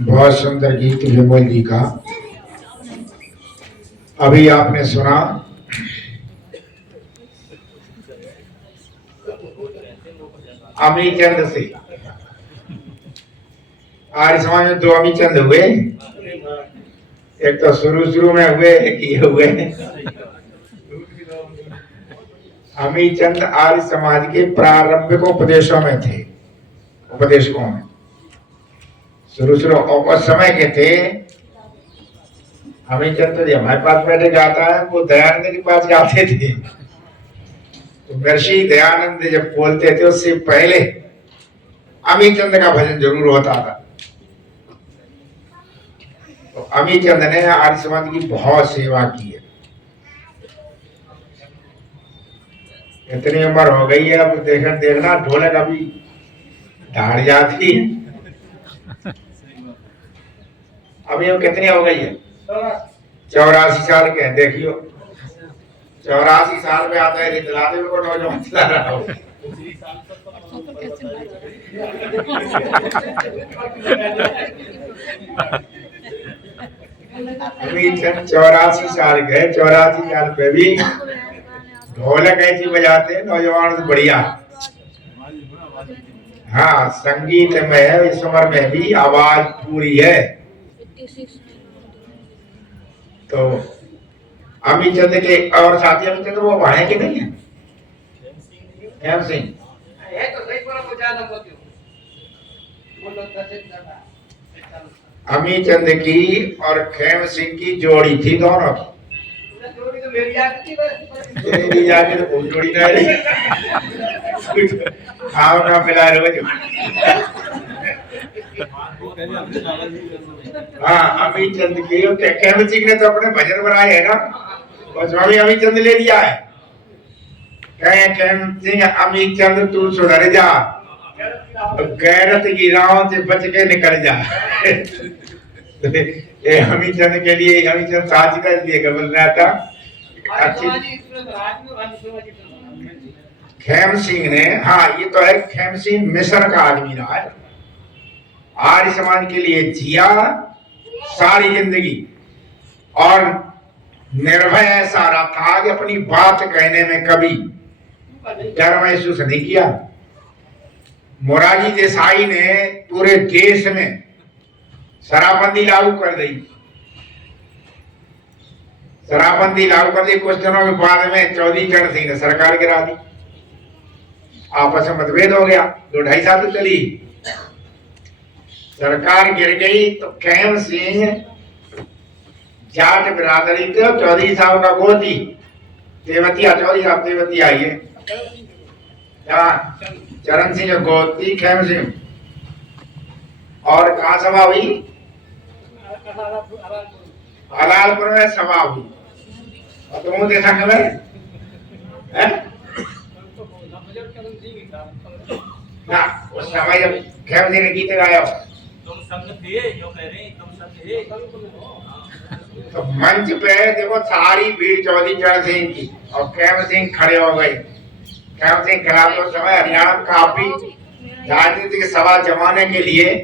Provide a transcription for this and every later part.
बहुत सुंदर गीत विमल जी का अभी आपने सुना। अमीचंद से आर्य समाज में दो अमीचंद हुए, एक तो शुरू शुरू में हुए, एक ये हुए। अमीचंद आर्य समाज के प्रारंभिक उपदेशों में थे, उपदेशकों में शुरू शुरू उस समय के थे। अमीचंद तो हमारे पास बैठे गाता है, वो दयानंद के पास गाते थे। तो महर्षि दयानंद जब बोलते थे उससे पहले अमीचंद का भजन जरूर होता था। तो अमीचंद ने आर्य समाज की बहुत सेवा की है। इतनी उम्र हो गई है, अब देखना ढोलक अभी ढाड़ जाती है। अभी वो कितनी हो गई है? 84 साल के। देखियो 84 साल में आता है, दिला दे को नौजवान चला रहा हो। अभी 84 साल के, 84 साल पे भी ढोलक ऐसी बजाते हैं नौजवान तो बढ़िया। हाँ, संगीत में इस उम्र में भी आवाज पूरी है। तो अमीचंद के और साथी अमीचंद वो वहां के नहीं है? खेम सिंह अमीचंद की और खेम सिंह की जोड़ी थी, दोनों की। मेरी जाके तो कोई जोड़ी ना रही। खाओ ना मिला रोज। हाँ, अमीचंद की और खेम सिंह ने तो अपने भजन बनाए है ना, और स्वामी अमीचंद ले लिया है। कहे खेम सिंह अमीचंद तू सुधर जा, गैरत की राहों से बच के निकल जा। ये अमीचंद के लिए, अमीचंद साज कर लिए गबल रहा था। खेम सिंह ने, हाँ ये तो है, खेम सिंह मिस्र का आदमी रहा है, आर्य समाज के लिए जिया सारी जिंदगी, और निर्भय ऐसा रहा था कि अपनी बात कहने में कभी डर महसूस नहीं किया। मोरारजी देसाई ने पूरे देश में शराबबंदी लागू कर दी। शराबबंदी लागू कर दी, कुछ दिनों के बाद में चौधरी चरण सिंह ने सरकार गिरा दी। आपस में मतभेद हो गया, 2-2.5 साल तो चली। सरकार गिर गई तो खेम सिंह जाट बिरादरी थे, चौधरी साहब का गोदी तेवतिया, चौधरी साहब तेवतिया आई है, चरण सिंह गोदी खेम सिंह। और कहा सभा हुई? हलालपुर में सभा हुई। और तुम देखा खबर ना, उस समय जब खेम सिंह ने गीत गाया, तुम संग थे, जो कह रहे हैं तुम संग थे, तो मंच पे देखो सारी भीड़ चौधरी चरण सिंह की, और खेम सिंह खड़े हो गए। खेम सिंह खिलाफ उस समय हरियाणा में काफी राजनीतिक सभा जमाने के लिए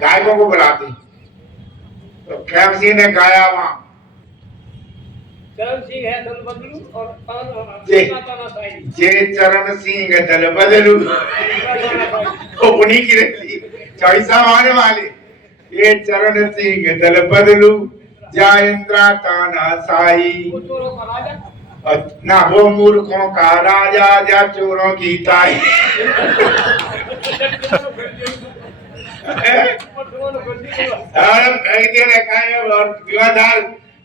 गायकों को बुलाती। तो खेम सिंह ने गाया वहां, चरण सिंह है दल बदलू और जे चरण सिंह दल बदलू, उन्हीं की रहती चौसा आने वाले। ये चरण सिंह दल बदलू जा इंद्रा ताना साई, ना वो मूर्खों का राजा जा चोरों की ताई।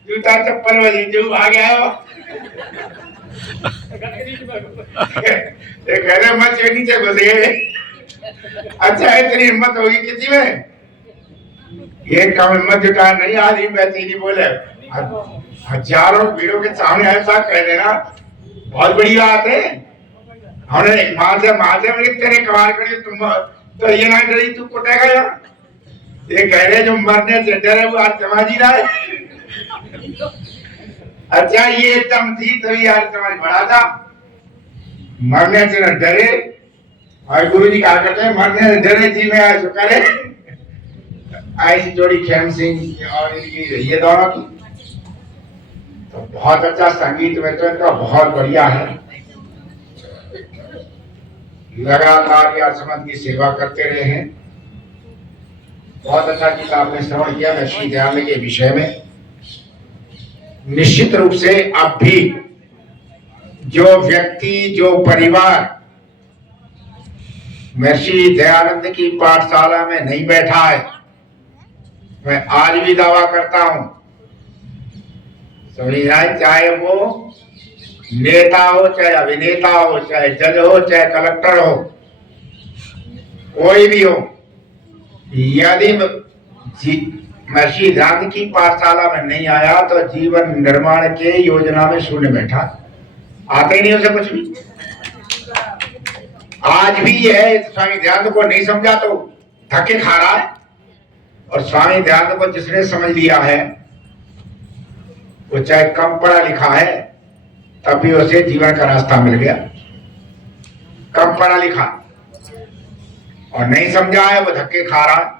जूता चप्पल वाली जो आ गया हो, कहते मत के नीचे घुस गए। अच्छा इतनी हिम्मत होगी किसी में? ये कम हिम्मत जुटा नहीं, आदमी वैसे नहीं बोले। हजारों भीड़ों के सामने ऐसा कह देना बहुत बड़ी बात है। हमने माँ से तेरे कमाल करी, तुम तो ये ना डरी तू कुटेगा यार। ये कह रहे जो मरने से डरे वो आज समाज ही रहा है। अच्छा ये दम थी तभी आज समाज बड़ा था, मरने से न डरे। और गुरु जी कहा करते हैं मरने से डरे जी में आज करे। ऐसी जोड़ी खेम सिंह और इनकी ये दोनों की तो बहुत अच्छा संगीत में तो इनका बहुत बढ़िया है। लगातार यार समाज की सेवा करते रहे हैं। बहुत अच्छा किताब में श्रवण किया महर्षि दयानंद के विषय में। निश्चित रूप से अब भी जो व्यक्ति जो परिवार महर्षि दयानंद की पाठशाला में नहीं बैठा है, मैं आज भी दावा करता हूं, चाहे वो नेता हो, चाहे अभिनेता हो, चाहे जज हो, चाहे कलेक्टर हो, कोई भी हो, यदि महर्षि दयानंद की पाठशाला में नहीं आया तो जीवन निर्माण के योजना में शून्य बैठा, आते ही नहीं उसे कुछ भी। आज भी है, स्वामी दयानंद को नहीं समझा तो धक्के खा रहा है, और स्वामी दयानंद को जिसने समझ लिया है वो चाहे कम पढ़ा लिखा है तब भी उसे जीवन का रास्ता मिल गया। कम पढ़ा लिखा और नहीं समझा है वो धक्के खा रहा है।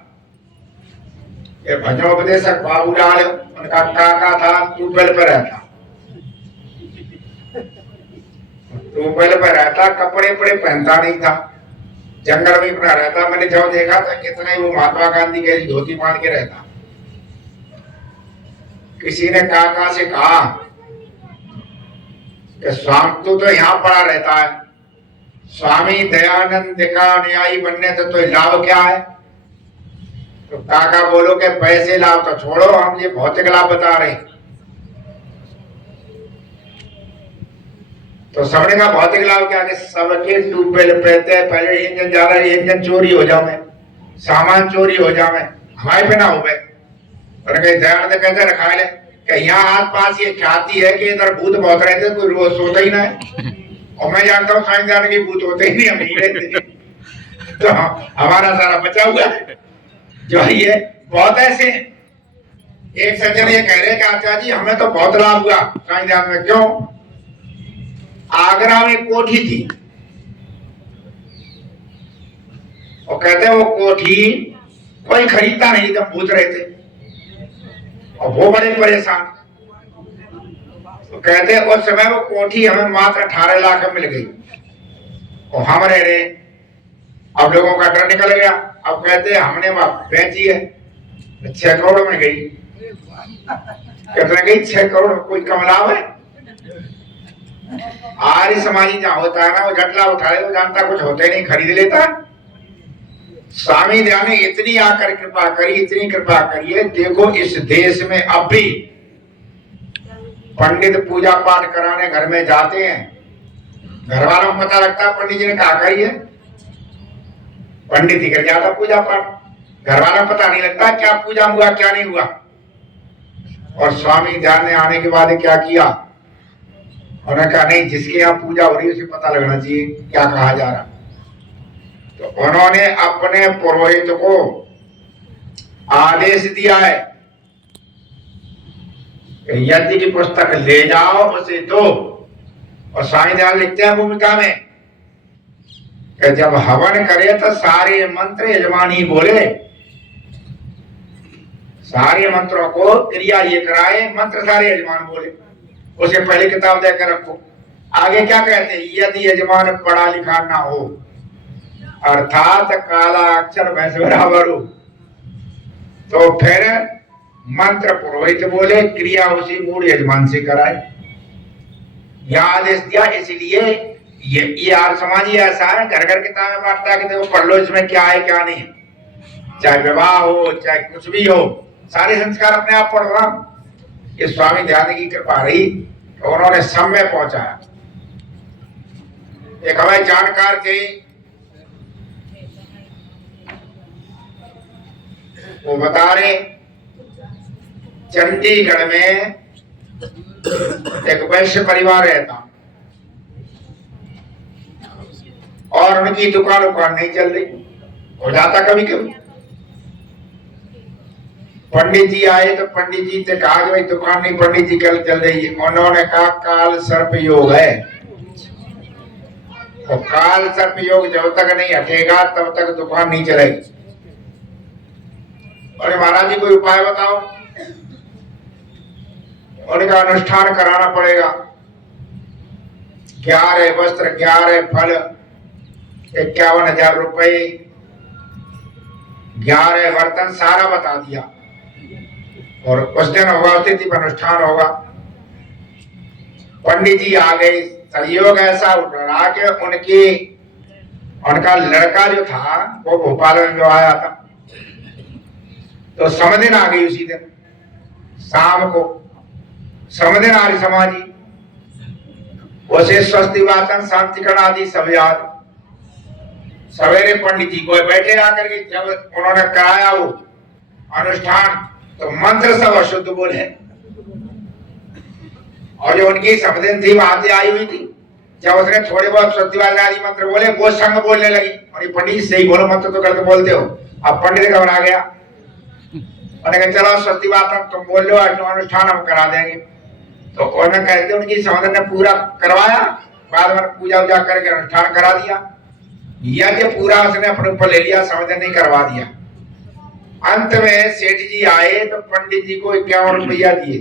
ये भजनोपदेशक बाबूलाल, उनका काका था, ट्यूबवेल पर रहता, ट्यूबवेल पर रहता, कपड़े पड़े पहनता नहीं था, जंगल में अपना रहता। मैंने जब देखा था कितने वो महात्मा गांधी के धोती बांध के रहता। किसी ने काका से कहा कि स्वामी तू तो यहाँ पड़ा रहता है, स्वामी दयानंद का अनुयायी बनने से तो लाभ क्या है? तो काका बोलो कि पैसे लाभ तो छोड़ो, हम ये भौतिक लाभ बता रहे हैं। तो सबने का भौतिक लाभ क्या कि सबके ट्यूबवेल पे पहले इंजन जा रहा है, इंजन चोरी हो जावे, सामान चोरी हो जावे, हमारे पे ना हो गए। और दयानंद कैसे रखा है कि यहाँ आस पास ये ख्याति है कि इधर भूत बहुत रहते, कोई रोज सोता ही ना है। और मैं जानता हूँ साइंस जाने के भूत होते ही नहीं, हम ही रहते। तो हमारा सारा बचा हुआ है। जो ये बहुत ऐसे एक सज्जन ये कह रहे कि आचार्य जी हमें तो बहुत लाभ हुआ साइंस जान में। क्यों? आगरा में कोठी थी और कहते वो कोठी कोई खरीदता नहीं, जब भूत रहे थे और वो बड़े परेशान। तो कहते उस समय वो कोठी हमें मात्र 18 लाख में मिल गई और हम रह रहे। अब लोगों का डर निकल गया। अब कहते हमने बेची है 6 करोड़ में गई। कितने गई? 6 करोड़। कोई कम लाभ है? आर्य समाजी जहां होता है ना, वो झटला उठा ले, वो जानता कुछ होते नहीं, खरीद लेता। स्वामी दयानंद ने इतनी आकर कृपा करी, इतनी कृपा करी है। देखो इस देश में अब भी पंडित पूजा पाठ कराने घर में जाते हैं, घर वालों को पता लगता है पंडित जी ने कहा करी है, पंडित ही कर जाता पूजा पाठ, घर वालों को पता नहीं लगता क्या पूजा हुआ क्या नहीं हुआ। और स्वामी दयानंद ने आने के बाद क्या किया, उन्होंने कहा नहीं, जिसके यहाँ पूजा हो रही है उसे पता लगना चाहिए क्या कहा जा रहा। तो उन्होंने अपने पुरोहित को आदेश दिया है कि यज्ञ की पुस्तक ले जाओ, उसे दो। और स्वामी दयानंद लिखते हैं भूमिका में कि जब हवन करे तो सारे मंत्र यजमान ही बोले, सारे मंत्रों को क्रिया ये कराए, मंत्र सारे यजमान बोले। उसे पहले किताब देकर रखो। आगे क्या कहते हैं? यदि यजमान पढ़ा लिखा ना हो, अर्थात काला अक्षर भैंस बराबर हो, तो फिर मंत्र पुरोहित बोले, क्रिया उसी मूल यजमान से कराए। यह आदेश दिया। इसलिए ये आर्य समाज ही ऐसा है, घर घर किताबें बांटता है कि देखो पढ़ लो इसमें क्या है क्या नहीं। चाहे विवाह हो चाहे कुछ भी हो, सारे संस्कार अपने आप पढ़वा। ये स्वामी दयानंद की कृपा रही, उन्होंने समय पहुंचाया। एक हमारे जानकार थे, वो बता रहे चंडीगढ़ में एक वैश्य परिवार रहता और उनकी दुकान नहीं चल रही, हो जाता कभी कभी। पंडित जी आए तो पंडित जी से कहा कि भाई दुकान नहीं पंडित जी कल चल रही है। उन्होंने कहा काल सर्प योग है, तो काल सर्प योग जब तक नहीं हटेगा तब तक दुकान नहीं चलेगी। और महाराज जी कोई उपाय बताओ। उनका अनुष्ठान कराना पड़ेगा। 11 वस्त्र, 11 फल, 51,000 रुपए, 11 बर्तन, सारा बता दिया। और उस दिन होगा, उस तिथि पर अनुष्ठान होगा। पंडित जी आ गए। संयोग ऐसा रहा कि उनका लड़का जो था वो भोपाल में जो आया था, तो समदिन आ गई उसी दिन शाम को। समदिन आर्य समाजी उसे स्वस्ति वाचन, शांतिकरण आदि सब याद। सवेरे पंडित जी को बैठे आकर के जब उन्होंने कराया वो अनुष्ठान, तो मंत्र सब अशुद्ध बोले। और जो उनकी समदिन थी वहां से आई हुई थी, जब उसने थोड़े बहुत स्वस्तिवाचन आदि मंत्र बोले, वो संग बोलने लगी। और ये पंडित सही बोलो, मंत्र तो गलत बोलते हो। अब पंडित घबरा गया। उन्होंने कहा चलो स्वस्तिवाचन तुम बोल लो, अनुष्ठान हम करा देंगे। तो उन्होंने कहते उनकी समदिन ने पूरा करवाया। बाद में पूजा उजा करके अनुष्ठान करा दिया। यज्ञ पूरा उसने अपने ऊपर ले लिया, समदिन नहीं करवा दिया। अंत में सेठ जी आए तो पंडित जी को 51 रुपया दिए।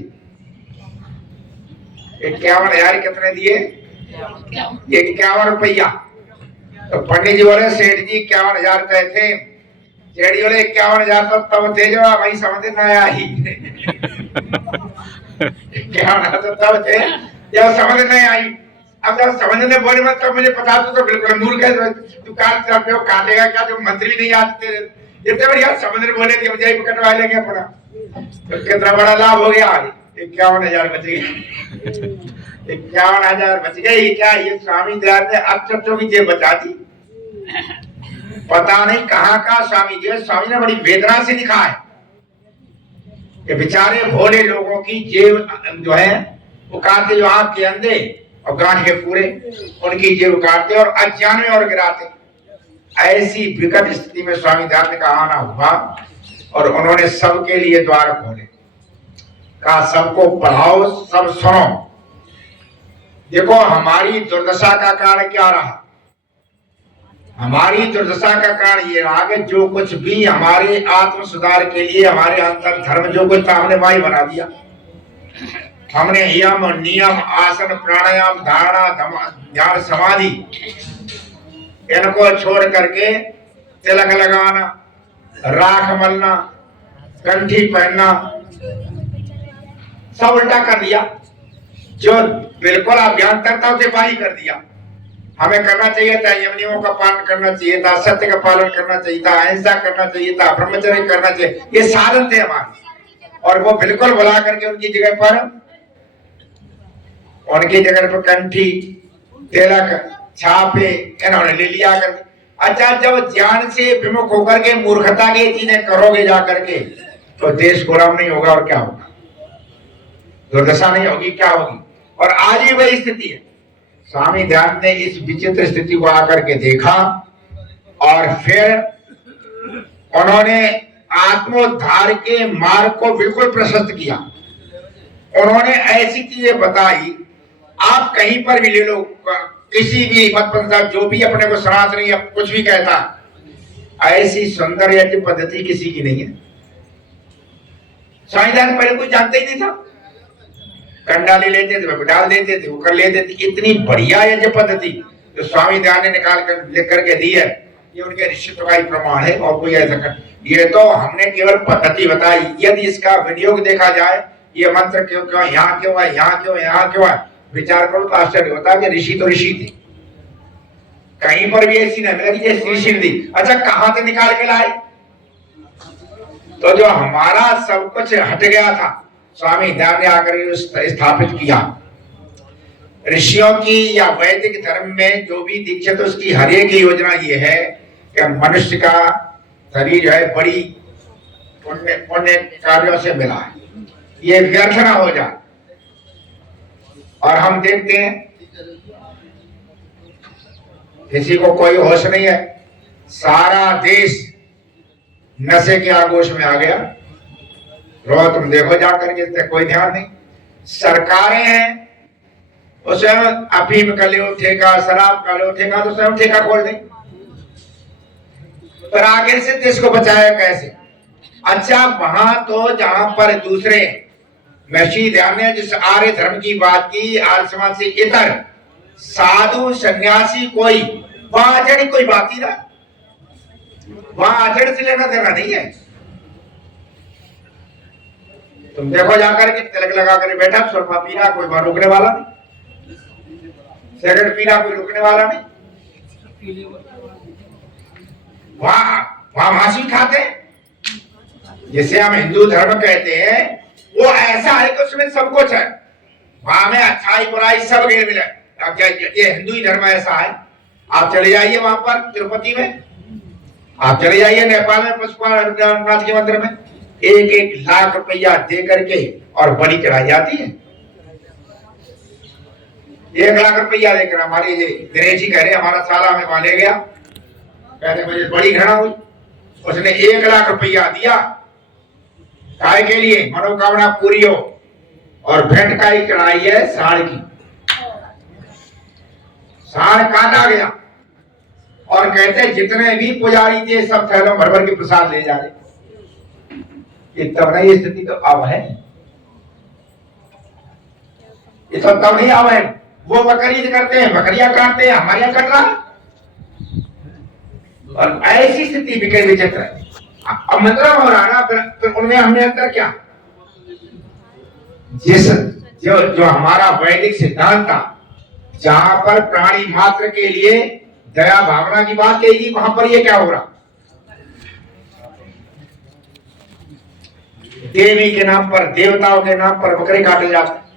51,000 कितने दिए? 51 रुपया। तो पंडित जी बोले सेठ जी 51,000 रुपए थे। सेठ जी बोले 51,000 तो तब थे जो भाई समझ ना आया ही। 51,000 तो तब थे जब समझ नहीं आई। अब जब समझने बोले मत तब मुझे पता तो बिल्कुल मूर्ख है। तू काटेगा क्या? जो मंत्री नहीं आते इतने बढ़िया समझने बोले कि मुझे ही कटवा लेंगे अपना। तो कितना बड़ा लाभ हो गया। 51,000 बच गए। 51,000 बच गए। क्या ये स्वामी दयाल ने अक्षरों की जेब बचा दी। पता नहीं कहाँ का स्वामी जी। स्वामी ने बड़ी वेदना से लिखा है कि बेचारे भोले लोगों की जेब जो है वो काटते, जो आंख के अंधे और गांठ के पूरे, उनकी जेब काटते और अज्ञान में और गिराते। ऐसी विकट स्थिति में स्वामी दयाल का आना हुआ और उन्होंने सबके लिए द्वार खोले। कहा सबको पढ़ाओ, सब सुनो। देखो हमारी दुर्दशा का कारण क्या रहा? हमारी दुर्दशा का कारण ये रहा कि जो कुछ भी हमारे आत्म सुधार के लिए, हमारे अंतर धर्म जो कुछ था, हमने वही बना दिया। हमने यम, नियम, आसन, प्राणायाम, धारणा, ध्यान, समाधि, इनको छोड़ करके तिलक लगाना, राख मलना, कंठी पहनना, सब उल्टा कर दिया। जो बिल्कुल अभ्यंतर था उसे बाहरी कर दिया। हमें करना चाहिए था यम नियमों का पालन करना चाहिए था, सत्य का पालन करना चाहिए था, अहिंसा करना चाहिए था, ब्रह्मचर्य करना चाहिए। ये साधन थे हमारे, और वो बिल्कुल भुला करके उनकी जगह पर कंठी, तिलक, छापे इन्होंने ले लिया कर। अच्छा, जब ज्ञान से विमुख होकर के मूर्खता की चीजें करोगे जाकर के, तो देश गुलाम नहीं होगा और क्या होगा? दुर्दशा नहीं होगी, क्या होगी? और आज ही वही स्थिति है। स्वामी दयाल ने इस विचित्र स्थिति को आकर के देखा और फिर उन्होंने आत्मोद्धार के मार्ग को बिल्कुल प्रशस्त किया। उन्होंने ऐसी चीजें बताई, आप कहीं पर भी ले लो, किसी भी मत पंथा जो भी अपने को सनातनी या कुछ भी कहता, ऐसी सुंदर यज्ञ पद्धति किसी की नहीं है। स्वामी दयाल पहले कोई जानते ही नहीं था। कंडा ले लेते थे, डाल देते थे, वो कर लेते थे। इतनी बढ़िया यज्ञ पद्धति जो स्वामी दयाल ने निकाल कर लिख करके दी है, ये उनके ऋषित्व का ही प्रमाण है। और कोई ऐसा कर, ये तो हमने केवल पद्धति बताई। यदि इसका विनियोग देखा जाए, ये मंत्र क्यों क्यों यहाँ क्यों है, यहाँ क्यों, यहाँ क्यों है, विचार करो तो आश्चर्य होता है कि ऋषि तो ऋषि थे। कहीं पर भी ऐसी नहीं मिला कि जैसे ऋषि ने दी। अच्छा, कहां से निकाल के लाए? तो जो हमारा सब कुछ हट गया था, स्वामी दयाल ने आकर स्थापित किया। ऋषियों की या वैदिक धर्म में जो भी दीक्षित, उसकी हर एक योजना ये है कि मनुष्य का शरीर जो है बड़ी पुण्य कार्यों से मिला है, ये व्यर्थ ना हो जाए। और हम देखते हैं किसी को कोई होश नहीं है, सारा देश नशे के आगोश में आ गया। रो तुम देखो जाकर के, कोई ध्यान नहीं। सरकारें हैं, उसे अफीम का लो ठेका, शराब का लो ठेका, तो स्वयं ठेका खोल दें। पर आगे से देश को बचाया कैसे? अच्छा, वहां तो जहां पर दूसरे महर्षि ध्यान ने जिस आर्य धर्म की बात की, आर्य समाज से इतर साधु सन्यासी कोई, वहां आचरण कोई बात ही ना, वहां आचरण से लेना देना नहीं है। तुम देखो जाकर के तिलक लगा कर बैठा, सुरमा पी रहा, कोई वहां रुकने वाला नहीं, सिगरेट पी रहा, कोई रुकने वाला नहीं। वहां वहां मांस भी खाते, जिसे हम हिंदू धर्म कहते हैं, वो ऐसा है कि उसमें सब कुछ है, वहां में अच्छाई बुराई सब गिर मिले। अब क्या ये हिंदू ही धर्म ऐसा है? आप चले जाइए वहां पर तिरुपति में, आप चले जाइए नेपाल में पशुपतिनाथ के मंदिर में, 1-1 लाख रुपया दे करके और बलि चढ़ाई जाती है। 1 लाख रुपया देकर हमारे दिनेश जी कह रहे हमारा साला में वहां ले गया, कहते मुझे बड़ी घृणा हुई, उसने 1 लाख रुपया दिया काय के लिए, मनोकामना पूरी हो, और भेंट का ही चढ़ाई है सांड की, सांड काटा गया, और कहते जितने भी पुजारी थे सब थैलों भर भर के प्रसाद ले जा रहे। तब नहीं स्थिति तो अब है, ये तो तब नहीं अब है। वो बकरीद करते हैं, बकरियां काटते हैं, हमारे यहाँ कट रहा है, और ऐसी स्थिति बिगड़ विचित्र है। अब मतलब हो रहा ना, फिर उनमें हमने अंतर क्या, जिस जो हमारा वैदिक सिद्धांत था, जहां पर प्राणी मात्र के लिए दया भावना की बात कही, वहां पर ये क्या हो रहा, देवी के नाम पर, देवताओं के नाम पर बकरे काटे जाते।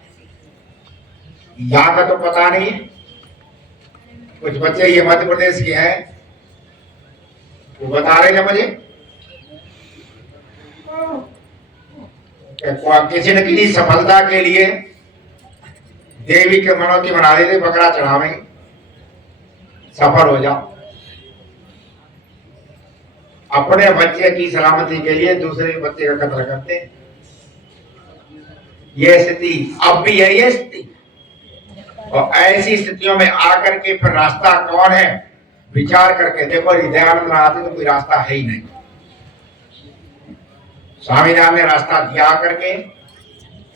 यहाँ का तो पता नहीं, कुछ बच्चे ये मध्य प्रदेश के हैं, वो बता रहे थे मुझे, किसी न किसी सफलता के लिए देवी के मनोती बना देते, बकरा चढ़ावेंगे, सफल हो जाओ। अपने बच्चे की सलामती के लिए दूसरे बच्चे का कत्ल करते हैं। यह स्थिति अब भी है, ये स्थिति। और ऐसी स्थितियों में आकर के फिर रास्ता कौन है, विचार करके देखो, दयानंद आते तो कोई रास्ता है ही नहीं। स्वामीनारायण ने रास्ता दिया करके,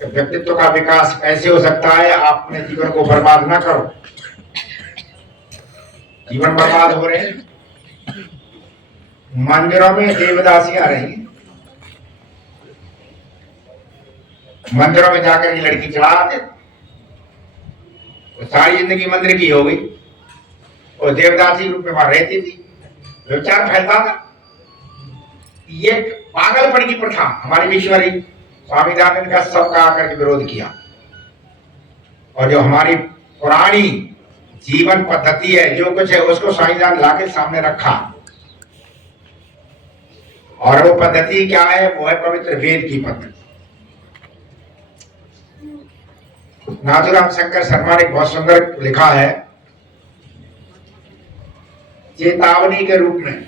व्यक्तित्व का विकास कैसे हो सकता है, आप अपने जीवन को बर्बाद ना करो, जीवन बर्बाद हो रहे हैं। मंदिरों में देवदासियां रही, मंदिरों में जाकर ये लड़की चढ़ा आते, तो सारी जिंदगी मंदिर की हो गई, और देवदासी रूप में वहां रहती थी, विचार फैलता था। ये पागलपन की प्रथा हमारी मिशनरी स्वामी दयानंद का सबका आकर के विरोध किया, और जो हमारी पुरानी जीवन पद्धति है, जो कुछ है, उसको स्वामी दयानंद लाके सामने रखा। और वो पद्धति क्या है, वो है पवित्र वेद की पद्धति। नाथुराम शंकर शर्मा ने बहुत सुंदर लिखा है, चेतावनी के रूप में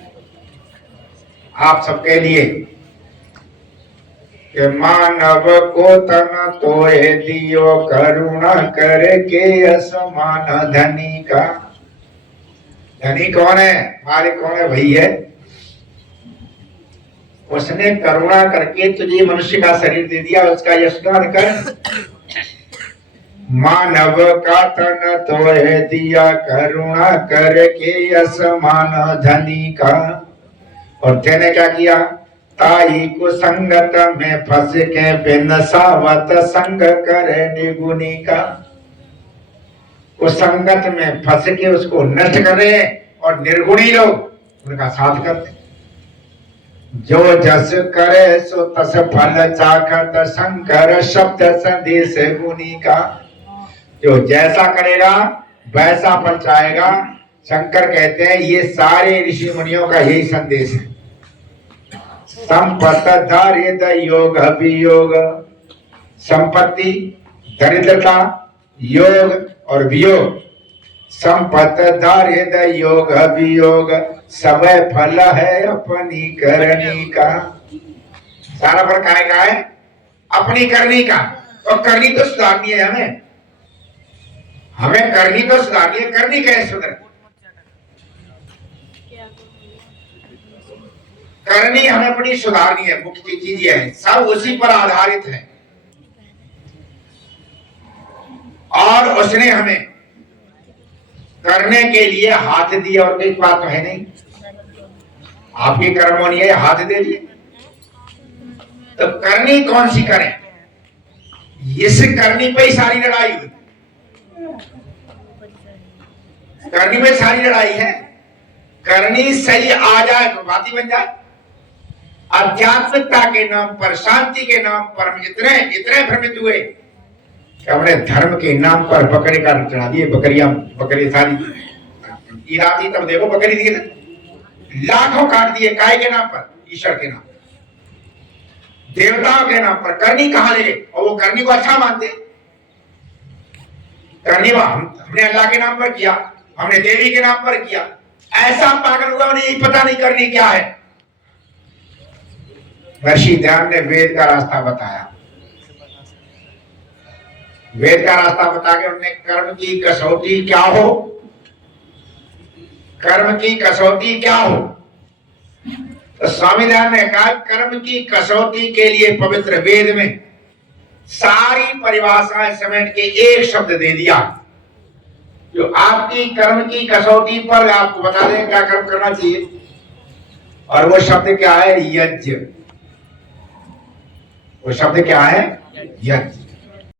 आप सबके लिए, कि मानव को तन तोए दियो, करुणा करके असमान धनी का। धनी कौन है, मालिक कौन है, वही है। उसने करुणा करके तुझे मनुष्य का शरीर दे दिया, उसका यशगान कर। मानव का तन तोए दिया, करुणा करके असमान धनी का। और तेने क्या किया, ताई को संगत में फंस के बिन सावत संग करे निगुनी का। उस संगत में फंस के उसको नष्ट करे, और निर्गुणी लोग उनका साथ करते। जो जस करे सो तस फल चाखत, शंकर शब्द संदेश गुनी का। जो जैसा करेगा वैसा फल चाहेगा। शंकर कहते हैं ये सारे ऋषि मुनियों का यही संदेश है। संपत्ति दारिद्र योग वियोग, संपत्ति दरिद्रता, योग और वियोग। संपत्ति दारिद्र योग वियोग, सब फल है अपनी करनी का। सारा फल काय का है, अपनी करनी का। और करनी तो सुधारनी है, हमें करनी तो सुधारनी है। करनी कैसे सुधर, करनी हमें अपनी सुधारनी है, मुख्य चीज ये है, सब उसी पर आधारित है। और उसने हमें करने के लिए हाथ दिया, और कोई बात तो है नहीं, आपकी कर्म होनी है, हाथ दे दिए। तो करनी कौन सी करें, इस करनी पे ही सारी लड़ाई हुई, करनी में सारी लड़ाई है। करनी सही आ जाए तो बात ही बन जाए। आध्यात्मिकता के नाम पर, शांति के नाम पर हम इतने इतने भ्रमित हुए कि हमने धर्म के नाम पर बकरे का चढ़ा दिए, बकरी सारी ईद आती तब देखो बकरी दिए लाखों काट दिए, काय के नाम पर, ईश्वर के नाम, देवताओं के नाम पर। करनी कहां ले, और वो करनी को अच्छा मानते। करनी हमने अल्लाह के नाम पर किया, हमने देवी के नाम पर किया। ऐसा पागल हुआ, उन्हें पता नहीं करनी क्या है। महर्षि ध्यान ने वेद का रास्ता बताया, वेद का रास्ता बता के उन्होंने कर्म की कसौटी क्या हो, कर्म की कसौटी क्या हो। तो स्वामी ध्यान ने कहा कर्म की कसौटी के लिए पवित्र वेद में सारी परिभाषाएं समेट के एक शब्द दे दिया, जो आपकी कर्म की कसौटी पर आपको बता दें क्या कर्म करना चाहिए। और वो शब्द क्या है, यज्ञ। वो शब्द क्या है, यज्ञ।